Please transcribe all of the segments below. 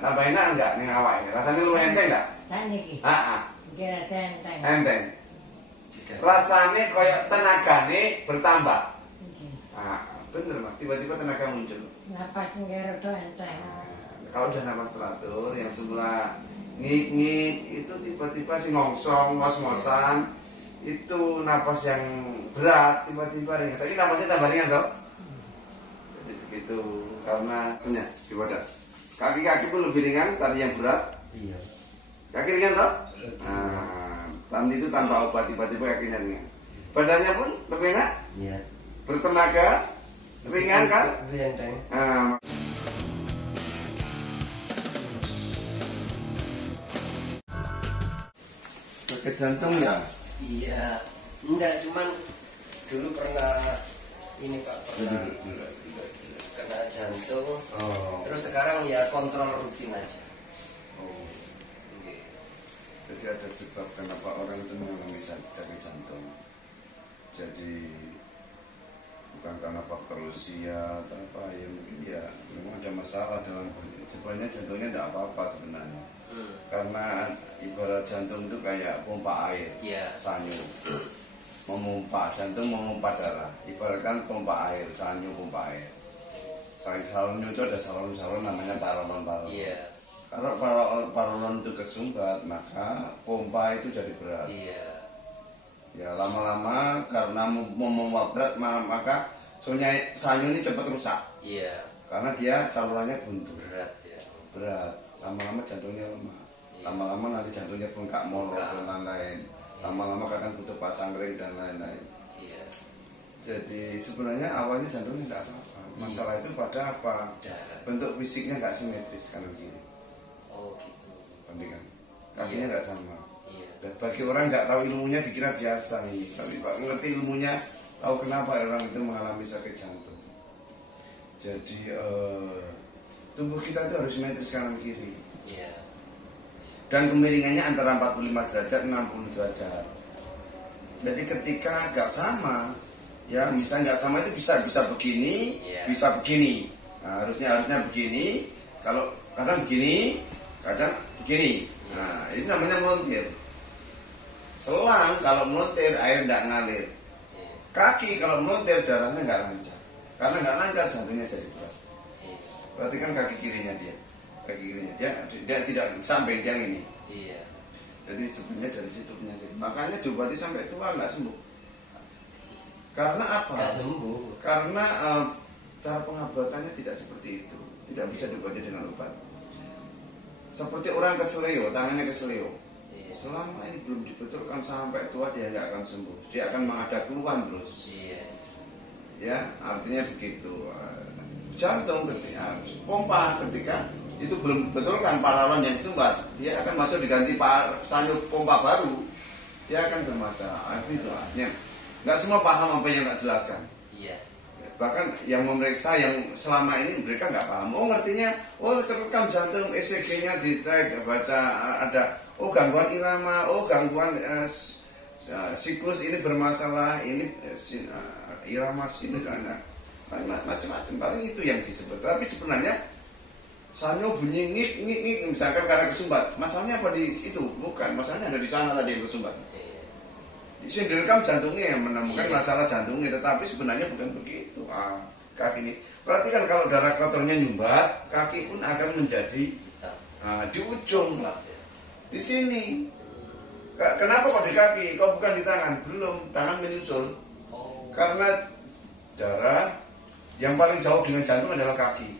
tambah enak enggak ning awake? Rasane luwih enteng enggak? Saniki. Heeh. Kira enteng. Enteng. Rasane koyo tenagane bertambah. Nggih. Ah, bener Mas, tiba-tiba tenaga muncul. Napas nggih rada enteng. Kalau udah napas teratur, yang semula ngik-ngik itu tiba-tiba si ngongsong, ngos-ngosan, itu napas yang berat tiba-tiba ringan. Tadi napasnya tambah ringan toh? Jadi begitu karena punya di wadah. Kaki-kaki pun lebih ringan tadi yang berat. Iya. Kaki ringan toh? Nah, tadi itu tanpa obat tiba-tiba kakinya ringan. Badannya pun lebih enak, Iya. bertenaga, ringan kan? Enteng. Nah, sakit jantung ya? Iya. Enggak, cuman dulu pernah ini Pak, pernah kena jantung. Oh. Terus sekarang ya kontrol rutin aja. Oh. Jadi ada sebab kenapa orang itu mengalami sakit jantung. Jadi bukan karena faktor usia atau apa ya, mungkin ya memang ada masalah dalam sebenarnya jantungnya tidak apa-apa sebenarnya. Karena ibarat jantung itu kayak pompa air, sanyu, memompa jantung, memompa darah. Ibaratkan pompa air, sanyu pompa air. Saluran itu ada saluran namanya paronon-paronon. Kalau paronon itu kesumbat, maka pompa itu jadi berat. Ya lama-lama karena memompa berat, maka sanyu ini cepat rusak. Karena dia salurannya buntu. Berat. Lama-lama jantungnya lemah. Lama-lama nanti jantungnya bengkak molor dan lain-lain. Lama-lama kadang butuh pasang ring dan lain-lain. Jadi sebenarnya awalnya jantungnya tidak apa-apa. Masalah itu pada apa? Bentuk fisiknya nggak simetris kanan kiri. Oh gitu. Pendidikan. Kakinya nggak sama. Dan bagi orang nggak tahu ilmunya dikira biasa nih. Tapi Pak ngerti ilmunya, tahu kenapa orang itu mengalami sakit jantung. Jadi tubuh kita itu harus simetris kanan kiri. Dan kemiringannya antara 45 derajat 60 derajat. Jadi ketika nggak sama, ya misalnya nggak sama itu bisa begini, bisa begini. Nah, harusnya begini. Kalau kadang begini, kadang begini. Nah, ini namanya melontir. Selang kalau melontir air tidak ngalir. Kaki kalau melontir darahnya nggak lancar. Karena nggak lancar jantungnya jadi berat. Berarti kan kaki kirinya dia tidak sampai yang ini. Jadi sebenarnya dari situ penyakit. Makanya diobati sampai tua nggak sembuh. Karena apa? Nggak sembuh. Karena cara pengobatannya tidak seperti itu. Tidak bisa diobati dengan obat. Seperti orang keseleo, tangannya keseleo. Selama ini belum dibetulkan sampai tua dia nggak akan sembuh. Dia akan menghadap keluhan terus. Ya, artinya begitu. Jantung ketika pompa ketika itu belum betulkan paralon yang sumbat, dia akan masuk diganti sanyu pompa baru. Dia akan bermasalah. Itu artinya nggak semua paham apa yang tak jelaskan. Bahkan yang memeriksa yang selama ini mereka nggak paham. Oh ngertinya, oh terekam jantung ECG-nya di tag baca ada. Oh gangguan irama, oh gangguan siklus ini bermasalah, ini irama sini dan macam-macam. Paling itu yang disebut. Tapi sebenarnya sanyo bunyi ngik misalkan karena kesumbat. Masalahnya apa di itu? Bukan. Masalahnya ada di sana tadi yang kesumbat. Yang direkam jantungnya yang menemukan masalah jantungnya, tetapi sebenarnya bukan begitu. Kaki ini. Perhatikan kalau darah kotornya nyumbat, kaki pun akan menjadi di ujung. Di sini. Kenapa kok di kaki? Kok bukan di tangan? Belum, tangan menyusul. Karena darah yang paling jauh dengan jantung adalah kaki.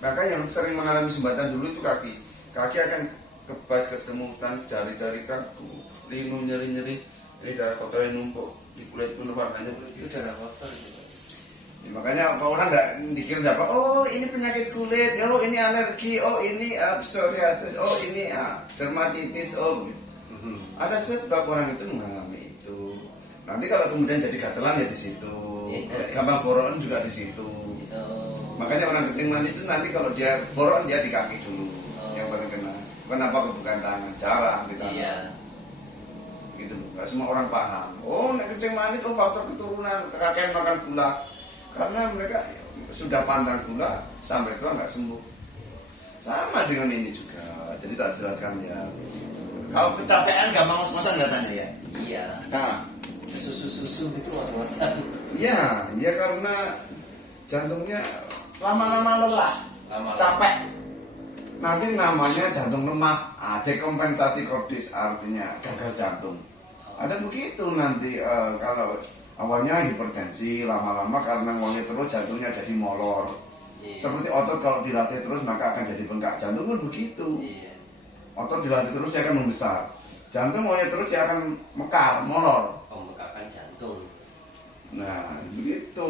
Maka yang sering mengalami sumbatan dulu itu kaki. Kaki akan kebas kesemutan, jari-jari kaku, linu nyeri-nyeri. Ini darah kotor yang numpuk di kulit pun warnanya itu darah kotor. Ya, makanya orang nggak dikira dapat. Oh ini penyakit kulit, oh ini alergi, oh ini psoriasis, oh ini dermatitis, oh. Ada sebab orang itu mengalami itu. Nanti kalau kemudian jadi gatelan ya di situ, gampang boron juga di situ. Makanya orang kencing manis itu nanti kalau dia boron dia di kaki dulu, yang paling kena. Kenapa bukan tangan? Jarang di tangan. Gitu, nggak semua orang paham. Oh, nek kencing manis, oh faktor keturunan, kakek makan gula. Karena mereka sudah pantang gula sampai tua nggak sembuh. Sama dengan ini juga. Jadi tak jelaskan ya. Kalau kecapean gampang ngos-ngosan katanya ya. Iya. Nah, Susu itu ngos-ngosan. iya, ya karena jantungnya lama-lama lelah, capek. Nanti namanya jantung lemah, dekompensasi kordis artinya gagal jantung. Ada begitu nanti kalau awalnya hipertensi, lama-lama karena ngoyo terus jantungnya jadi molor. Iya. Seperti otot kalau dilatih terus maka akan jadi bengkak. Jantung pun begitu. Iya. Otot dilatih terus dia akan membesar. Jantung ngoyo terus dia akan mekar, molor. Pembengkakan jantung. Nah, begitu.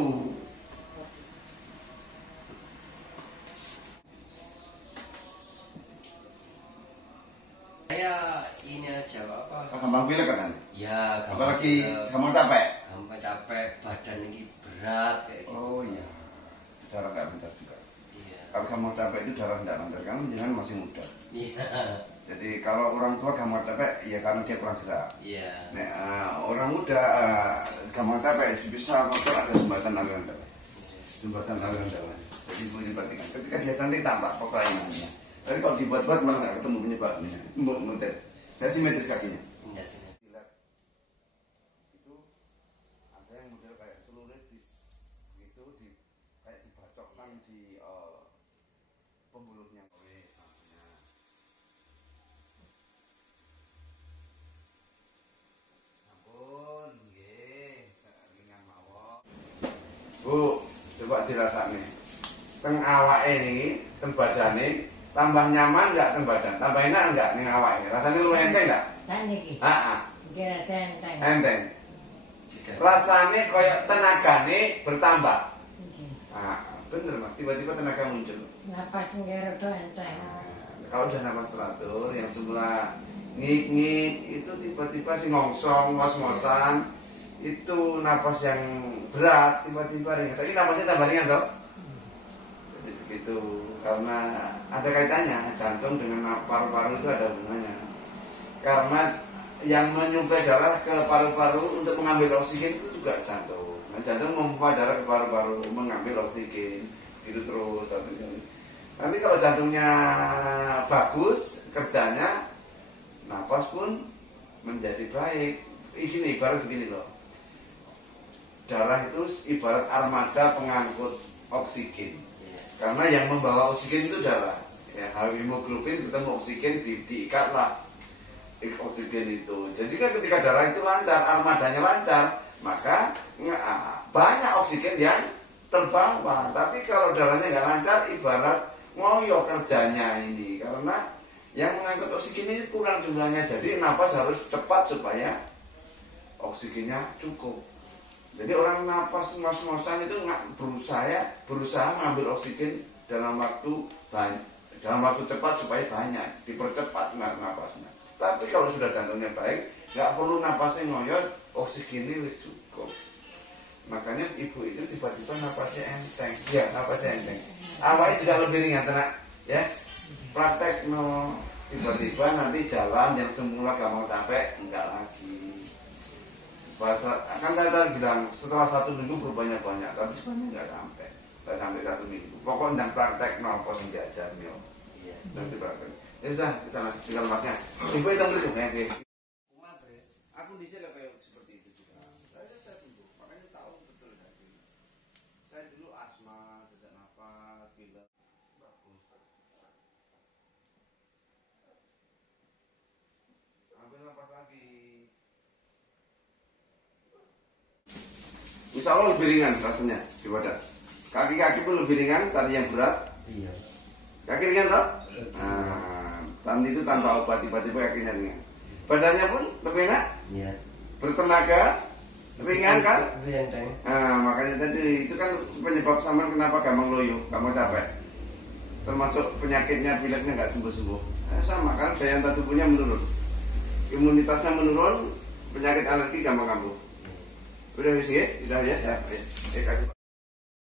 Saya ini aja apa? Gampang pilek kan? Ya, Apalagi pilek. gampang capek. Gampang capek, badan ini berat kayak gitu. Oh iya. Darah nggak lancar juga. Iya. Kalau gampang capek itu darah nggak lancar karena jangan masih muda. Iya. Jadi kalau orang tua gampang capek ya karena dia kurang gerak. Iya. Nah, orang muda gampang capek bisa motor ada jembatan aliran darah. Jembatan aliran darah. Jadi itu diperhatikan. Ketika dia cantik tampak pelayanannya. Tapi kalau dibuat-buat malah nggak ketemu penyebabnya. Muter. Saya simetris kakinya. Enggak sih. Itu ada yang model kayak celulitis. Itu kayak dibacokkan di pembuluhnya. Ampun, nggih, saringan mawon. Bu, coba dirasakne. Teng awake niki, teng badane tambah nyaman enggak teng badan? Tambah enak enggak ning awake? Rasane luwih enteng enggak? Saniki. Heeh, Kira enteng. enteng. Jika Rasane koyo tenagane bertambah. Nggih. Ah, bener Mas, tiba-tiba tenaga muncul. Napas nggih rada enteng. Kalau udah napas teratur, yang semula ngik-ngik itu tiba-tiba si ngongsong, ngos-ngosan, itu napas yang berat tiba-tiba ringan. Jadi napasnya tambah ringan toh? Jadi begitu, karena ada kaitannya jantung dengan paru-paru itu ada hubungannya. Karena yang menyuplai darah ke paru-paru untuk mengambil oksigen itu juga jantung. Nah, jantung memompa darah ke paru-paru mengambil oksigen, gitu terus. Nanti kalau jantungnya bagus kerjanya, napas pun menjadi baik. Ini ibarat begini loh. Darah itu ibarat armada pengangkut oksigen. Karena yang membawa oksigen itu darah. Ya, hemoglobin ketemu oksigen diikatlah oksigen itu. Jadi kan ketika darah itu lancar, armadanya lancar, maka banyak oksigen yang terbawa. Tapi kalau darahnya nggak lancar, ibarat ngoyo kerjanya ini. Karena yang mengangkut oksigen ini kurang jumlahnya. Jadi napas harus cepat supaya oksigennya cukup. Jadi orang napas ngos-ngosan itu nggak berusaha mengambil oksigen dalam waktu cepat supaya banyak, dipercepat napasnya. Tapi kalau sudah jantungnya baik, nggak perlu napasnya ngoyo, oksigennya wis cukup. Makanya ibu itu tiba-tiba napasnya enteng. Ya, napasnya enteng. Awalnya juga lebih ringan, tenang, ya. Praktek no, tiba-tiba nanti jalan yang semula gampang capek, enggak lagi. Bahasa kan saya bilang setelah 1 minggu berbanyak-banyak, tapi sebenarnya nggak sampai 1 minggu. Pokoknya dan praktek no, apa yang diajar yo. iya. Nanti praktek. Ya sudah, ke sana tinggal masnya. Ibu itu berikut ya, oke. Aku di sini kayak seperti itu juga. Saya sembuh, makanya tahu betul tadi. Saya dulu asma, sesak napas, pilek, bagus. Ambil napas lagi. Insya Allah lebih ringan rasanya di badan. Kaki-kaki pun lebih ringan, tadi yang berat. Iya. Kaki ringan toh? Nah, itu tanpa obat tiba-tiba kakinya ringan. Badannya pun lebih enak, Iya. bertenaga, ringan kan? Lebih enteng. Nah, makanya tadi itu kan penyebab sampean kenapa gampang loyo, gampang capek. Termasuk penyakitnya pileknya nggak sembuh-sembuh. Sama kan daya tahan tubuhnya menurun, imunitasnya menurun, penyakit alergi gampang kambuh. Udah ya? Udah ya? Ya.